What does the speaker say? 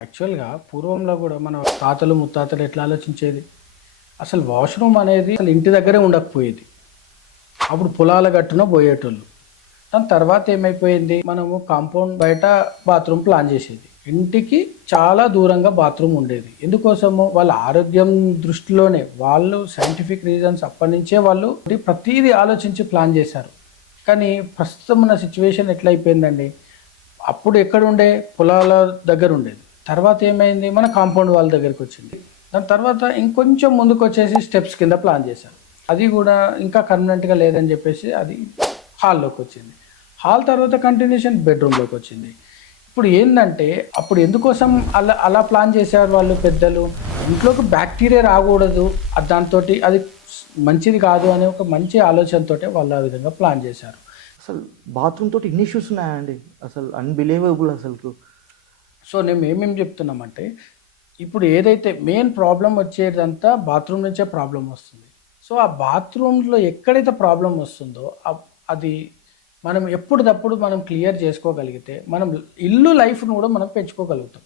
యాక్చువల్‌గా పూర్వంలో గూడా మన తాతలు, ముత్తాతలు ఎట్లా ఆలోచించేది? అసలు వాష్‌రూమ్ అనేది అసలు ఇంటి దగ్గరే ఉండకపోయేది. అప్పుడు పొలాల గట్టున బోయేటోళ్ళు. దాని తర్వాత ఏమైపోయింది? మనము కాంపౌండ్ బయట బాత్రూమ్ ప్లాన్ జేసేది. ఇంటికి చాలా దూరంగా బాత్రూమ్ ఉండేది. ఎందుకోసము? వాళ్ళ ఆరోగ్యం దృష్టిలోనే వాళ్ళు సైంటిఫిక్ రీజన్స్ అప్పటినుంచే వాళ్ళు ప్రతీదీ ఆలోచించి ప్లాన్ జేశారు. కానీ ప్రస్తుతం ఉన్న సిట్యుయేషన్ ఎట్లయిపోయిందండి? అప్పుడు ఎక్కడుండే? పొలాల దగ్గర ఉండేది. తర్వాత ఏమైంది? మన కాంపౌండ్ వాల్ దగ్గరికొచ్చింది. దాని తర్వాత ఇంకొంచెం ముందుకొచ్చేసి స్టెప్స్ కింద ప్లాన్ చేశారు. అది గూడా ఇంకా కన్వీనెంట్‌గా లేదని జెప్పేసి అది హాల్‌లోకొచ్చింది. హాల్ తర్వాత కంటిన్యూషన్ బెడ్‌రూమ్‌లోకొచ్చింది. ఇప్పుడు ఏందంటే, అప్పుడు ఎందుకోసం అలా అలా ప్లాన్ చేశారు వాళ్ళు పెద్దలు? ఇంట్లోకి బ్యాక్టీరియా రాకూడదు. దాంతోటి అది మంచిది కాదు అనే ఒక మంచి ఆలోచనతోటే వాళ్ళు ఆ విధంగా ప్లాన్ చేశారు. అసలు బాత్రూమ్ తోటి ఇన్ని ఇష్యూస్ ఉన్నాయా అండి? అసలు అన్‌బిలీవబుల్ అసలుకు. సో మేమేం చెప్తున్నామంటే, ఇప్పుడు ఏదైతే మెయిన్ ప్రాబ్లమ్ వచ్చేదంతా బాత్రూమ్ నుంచే ప్రాబ్లమ్ వస్తుంది. సో ఆ బాత్రూమ్‌లో ఎక్కడైతే ప్రాబ్లమ్ వస్తుందో అది మనం ఎప్పటిదప్పుడు మనం క్లియర్ చేసుకోగలిగితే మనం ఇల్లు లైఫ్‌ని కూడా మనం పెంచుకోగలుగుతాం.